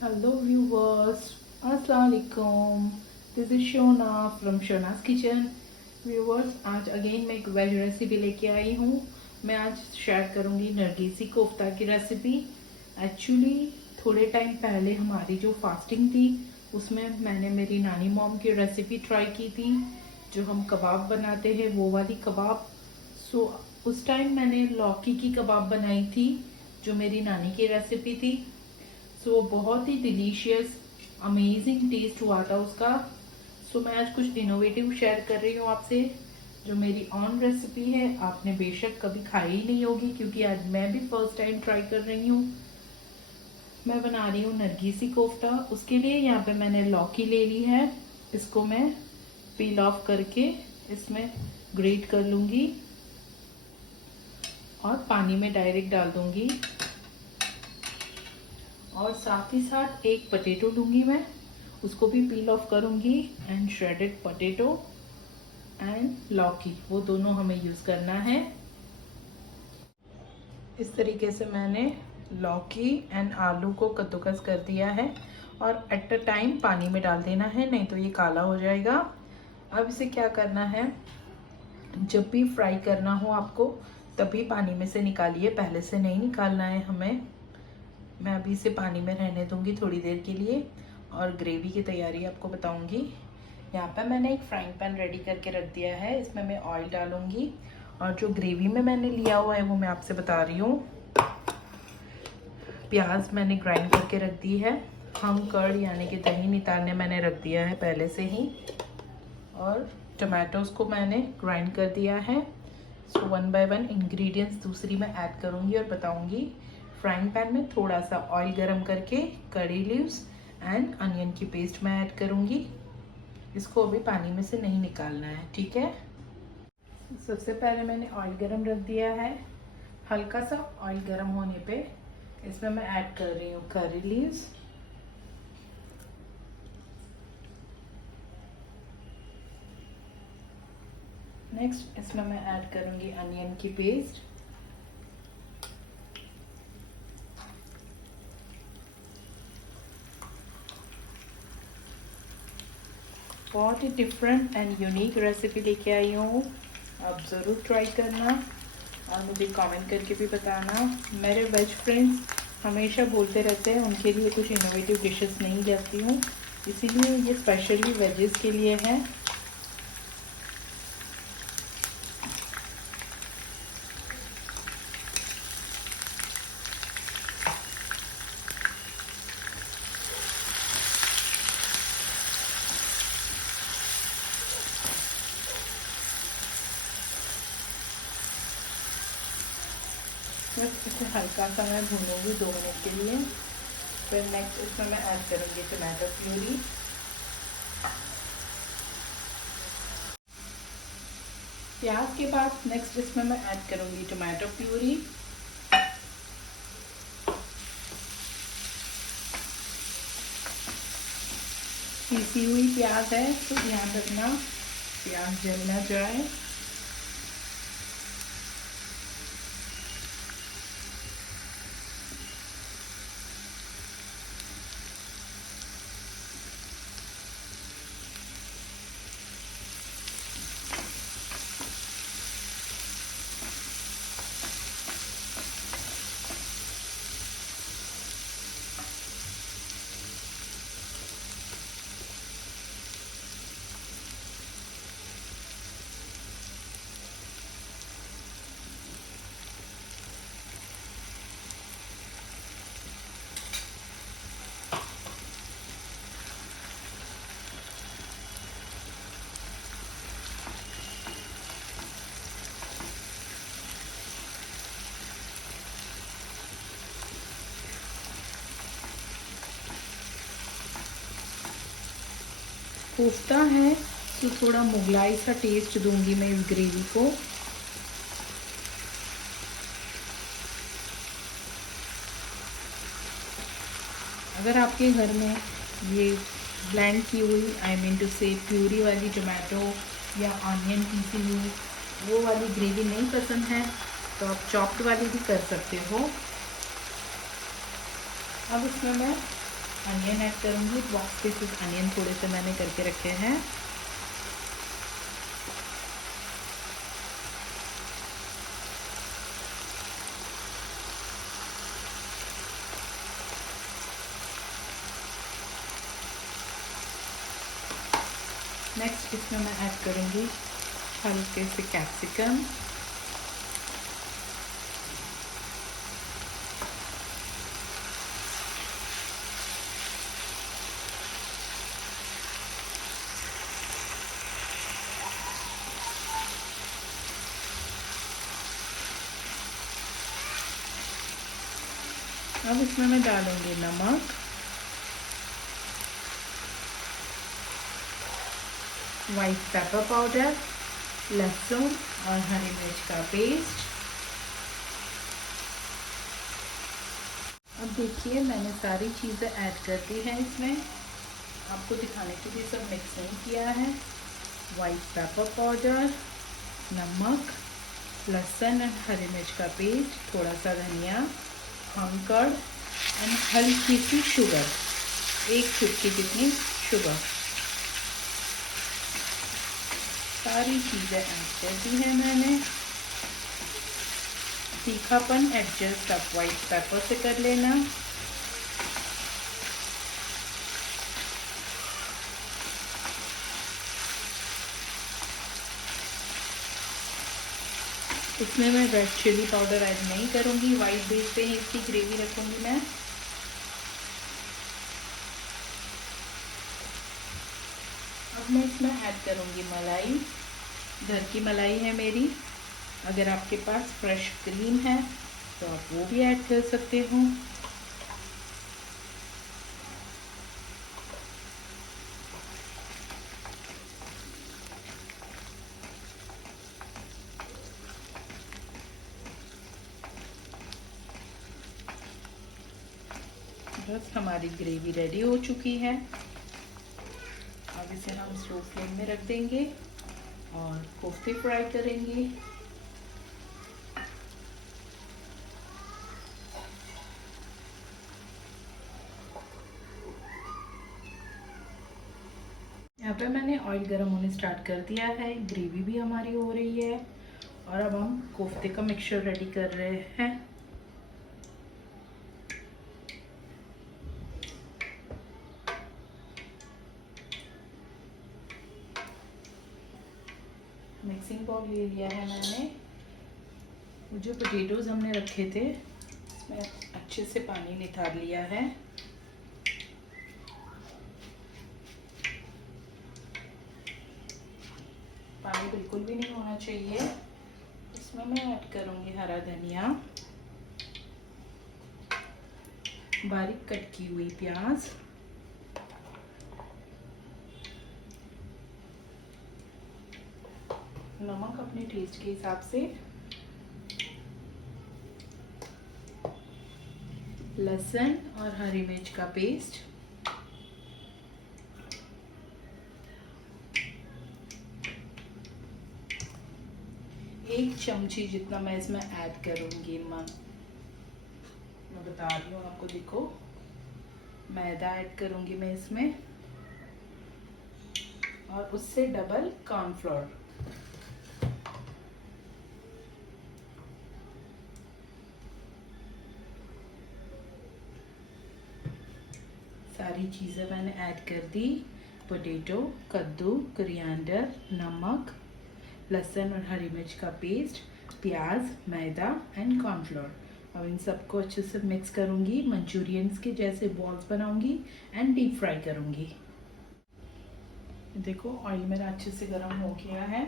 Hello viewers, Assalamualaikum. This is Shona from Shona's Kitchen. Viewers, आज again मैं एक veg recipe लेके आई हूँ। मैं आज शेयर करूँगी नरगिसी कोफ्ता की रेसिपी। एक्चुअली थोड़े टाइम पहले हमारी जो फास्टिंग थी उसमें मैंने मेरी नानी मॉम की रेसिपी ट्राई की थी, जो हम कबाब बनाते हैं वो वाली कबाब। सो उस टाइम मैंने लौकी की कबाब बनाई थी, जो मेरी नानी की रेसिपी थी। सो बहुत ही डिलीशियस अमेजिंग टेस्ट हुआ था उसका। सो मैं आज कुछ इनोवेटिव शेयर कर रही हूँ आपसे, जो मेरी ऑन रेसिपी है। आपने बेशक कभी खाई ही नहीं होगी, क्योंकि आज मैं भी फर्स्ट टाइम ट्राई कर रही हूँ। मैं बना रही हूँ नरगिसी कोफ्ता। उसके लिए यहाँ पे मैंने लौकी ले ली है। इसको मैं पील ऑफ करके इसमें ग्रेट कर लूँगी और पानी में डायरेक्ट डाल दूँगी। और साथ ही साथ एक पोटैटो लूँगी मैं, उसको भी पील ऑफ करूँगी। एंड श्रेडेड पोटैटो एंड लौकी, वो दोनों हमें यूज़ करना है। इस तरीके से मैंने लौकी एंड आलू को कद्दूकस कर दिया है और एट अ टाइम पानी में डाल देना है, नहीं तो ये काला हो जाएगा। अब इसे क्या करना है, जब भी फ्राई करना हो आपको तभी पानी में से निकालिए, पहले से नहीं निकालना है हमें। मैं अभी इसे पानी में रहने दूंगी थोड़ी देर के लिए और ग्रेवी की तैयारी आपको बताऊंगी। यहाँ पर मैंने एक फ्राइंग पैन रेडी करके रख दिया है, इसमें मैं ऑयल डालूंगी और जो ग्रेवी में मैंने लिया हुआ है वो मैं आपसे बता रही हूँ। प्याज मैंने ग्राइंड करके रख दी है, हम कर्ड यानी कि दही नितारने मैंने रख दिया है पहले से ही, और टमाटोज को मैंने ग्राइंड कर दिया है। So one by one ingredients दूसरी मैं ऐड करूँगी और बताऊँगी। फ्राइंग पैन में थोड़ा सा ऑयल गरम करके करी लीव्स एंड अनियन की पेस्ट मैं ऐड करूँगी। इसको अभी पानी में से नहीं निकालना है, ठीक है। सबसे पहले मैंने ऑयल गरम रख दिया है। हल्का सा ऑयल गरम होने पे इसमें मैं ऐड कर रही हूँ करी लीव्स, नेक्स्ट इसमें मैं ऐड करूँगी अनियन की पेस्ट, बहुत ही डिफरेंट एंड यूनिक रेसिपी लेके आई हूँ। आप ज़रूर ट्राई करना और मुझे कमेंट करके भी बताना। मेरे वेज फ्रेंड्स हमेशा बोलते रहते हैं उनके लिए कुछ इनोवेटिव डिशेस नहीं लाती हूँ, इसीलिए ये स्पेशली वेजेस के लिए है। बस इसे हल्का सा मैं भूनूंगी 2 मिनट के लिए। फिर नेक्स्ट इसमें मैं ऐड करूँगी टमाटो प्यूरी। प्याज के बाद नेक्स्ट इसमें मैं ऐड करूँगी टमाटो प्यूरी। पीसी हुई प्याज है, तो ध्यान रखना प्याज जल ना जाए। कोफ्ता है तो थोड़ा मुगलाई सा टेस्ट दूंगी मैं इस ग्रेवी को। अगर आपके घर में ये ब्लेंड की हुई, आई मीन टू से प्यूरी वाली टमाटो या ऑनियन पीसी हुई वो वाली ग्रेवी नहीं पसंद है, तो आप चॉप्ड वाली भी कर सकते हो। अब इसमें मैं अनियन ऐड करूँगी। बॉक्स पीसेस अनियन थोड़े से मैंने करके रखे हैं। नेक्स्ट इसमें मैं ऐड करूँगी हल्के से कैप्सिकम, अब इसमें मैं डालूँगी नमक, वाइट पेपर पाउडर, लहसुन और हरी मिर्च का पेस्ट। अब देखिए मैंने सारी चीज़ें ऐड कर दी हैं इसमें। आपको दिखाने के लिए सब मिक्स नहीं किया है। वाइट पेपर पाउडर, नमक, लहसुन और हरी मिर्च का पेस्ट, थोड़ा सा धनिया, हंकड़ एंड हल्की सी शुगर, 1 चुटकी जितनी शुगर। सारी चीज़ें ऐड कर दी हैं मैंने। तीखापन एडजस्ट आप वाइट पेपर से कर लेना। इसमें मैं रेड चिली पाउडर ऐड नहीं करूँगी, वाइट बेस पे ही इसकी ग्रेवी रखूँगी मैं। अब मैं इसमें ऐड करूँगी मलाई। घर की मलाई है मेरी। अगर आपके पास फ्रेश क्रीम है तो आप वो भी ऐड कर सकते हो। बस हमारी ग्रेवी रेडी हो चुकी है। अब इसे हम स्लो फ्लेम में रख देंगे और कोफ्ते फ्राई करेंगे। यहाँ पे मैंने ऑयल गर्म होने स्टार्ट कर दिया है। ग्रेवी भी हमारी हो रही है और अब हम कोफ्ते का मिक्सचर रेडी कर रहे हैं। मिक्सिंग बाउल ले लिया है मैंने। जो पोटैटोज हमने रखे थे इसमें अच्छे से पानी निथार लिया है। पानी बिल्कुल भी नहीं होना चाहिए। इसमें मैं ऐड करूँगी हरा धनिया, बारीक कट की हुई प्याज, नमक अपने टेस्ट के हिसाब से, लहसुन और हरी मिर्च का पेस्ट, एक चमची जितना मैं इसमें ऐड करूँगी। मैं बता रही हूँ आपको, देखो मैदा ऐड करूँगी मैं इसमें और उससे डबल कॉर्नफ्लोर। सारी चीज़ें मैंने ऐड कर दी। पोटैटो, कद्दू, कोरिएंडर, नमक, लहसुन और हरी मिर्च का पेस्ट, प्याज, मैदा एंड कॉर्नफ्लोर। अब इन सबको अच्छे से मिक्स करूँगी, मंचूरियंस के जैसे बॉल्स बनाऊँगी एंड डीप फ्राई करूँगी। देखो ऑयल मेरा अच्छे से गर्म हो गया है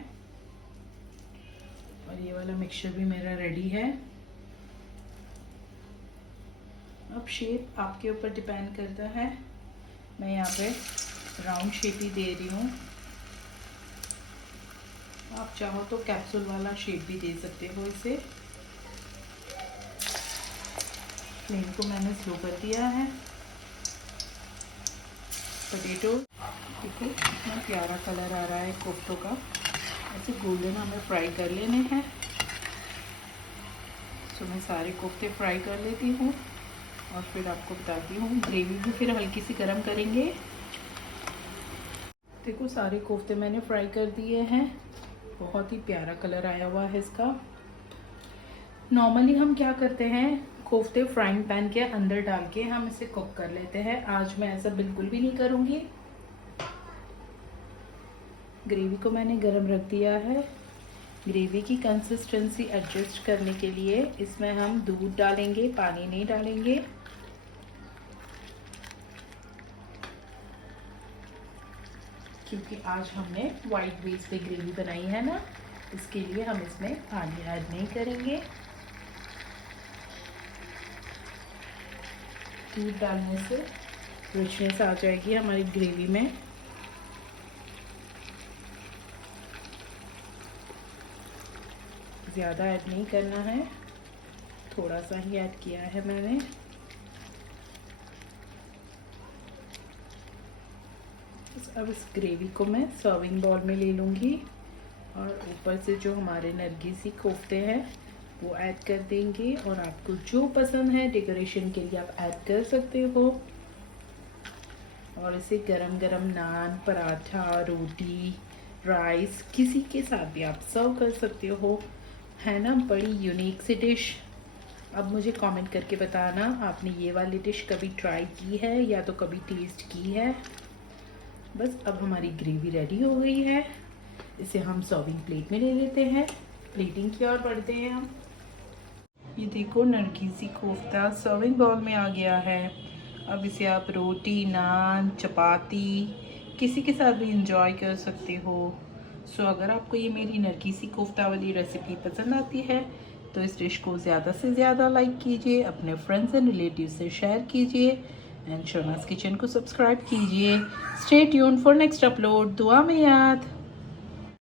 और ये वाला मिक्सचर भी मेरा रेडी है। अब शेप आपके ऊपर डिपेंड करता है। मैं यहाँ पे राउंड शेप ही दे रही हूँ। आप चाहो तो कैप्सूल वाला शेप भी दे सकते हो इसे। फ्लेम को मैंने स्लो कर दिया है। पोटैटो देखो कितना प्यारा कलर आ रहा है कोफ्तों का। ऐसे गोल्डन हमें फ्राई कर लेने हैं। तो मैं सारे कोफ्ते फ्राई कर लेती हूँ और फिर आपको बताती हूँ ग्रेवी भी फिर हल्की सी गर्म करेंगे। देखो सारे कोफ्ते मैंने फ्राई कर दिए हैं, बहुत ही प्यारा कलर आया हुआ है इसका। नॉर्मली हम क्या करते हैं, कोफ्ते फ्राइंग पैन के अंदर डाल के हम इसे कुक कर लेते हैं। आज मैं ऐसा बिल्कुल भी नहीं करूँगी। ग्रेवी को मैंने गरम रख दिया है। ग्रेवी की कंसिस्टेंसी एडजस्ट करने के लिए इसमें हम दूध डालेंगे, पानी नहीं डालेंगे। क्योंकि आज हमने वाइट बेस पे ग्रेवी बनाई है ना, इसके लिए हम इसमें पानी ऐड नहीं करेंगे। दूध डालने से रिचनेस आ जाएगी हमारी ग्रेवी में। ज़्यादा ऐड नहीं करना है, थोड़ा सा ही ऐड किया है मैंने। अब इस ग्रेवी को मैं सर्विंग बाउल में ले लूँगी और ऊपर से जो हमारे नरगिसी कोफ्ते हैं वो ऐड कर देंगे। और आपको जो पसंद है डेकोरेशन के लिए आप ऐड कर सकते हो। और इसे गरम गरम नान, पराठा, रोटी, राइस किसी के साथ भी आप सर्व कर सकते हो। है ना बड़ी यूनिक सी डिश। अब मुझे कमेंट करके बताना आपने ये वाली डिश कभी ट्राई की है या तो कभी टेस्ट की है। बस अब हमारी ग्रेवी रेडी हो गई है, इसे हम सर्विंग प्लेट में ले लेते हैं। प्लेटिंग की ओर बढ़ते हैं हम। ये देखो नरगिसी कोफ्ता सर्विंग बाउल में आ गया है। अब इसे आप रोटी, नान, चपाती किसी के साथ भी इंजॉय कर सकते हो। सो अगर आपको ये मेरी नरगिसी कोफ्ता वाली रेसिपी पसंद आती है तो इस डिश को ज़्यादा से ज़्यादा लाइक कीजिए, अपने फ्रेंड्स एंड रिलेटिव से शेयर कीजिए एंड शोनास किचन को सब्सक्राइब कीजिए। Stay tuned for next upload. दुआ में याद।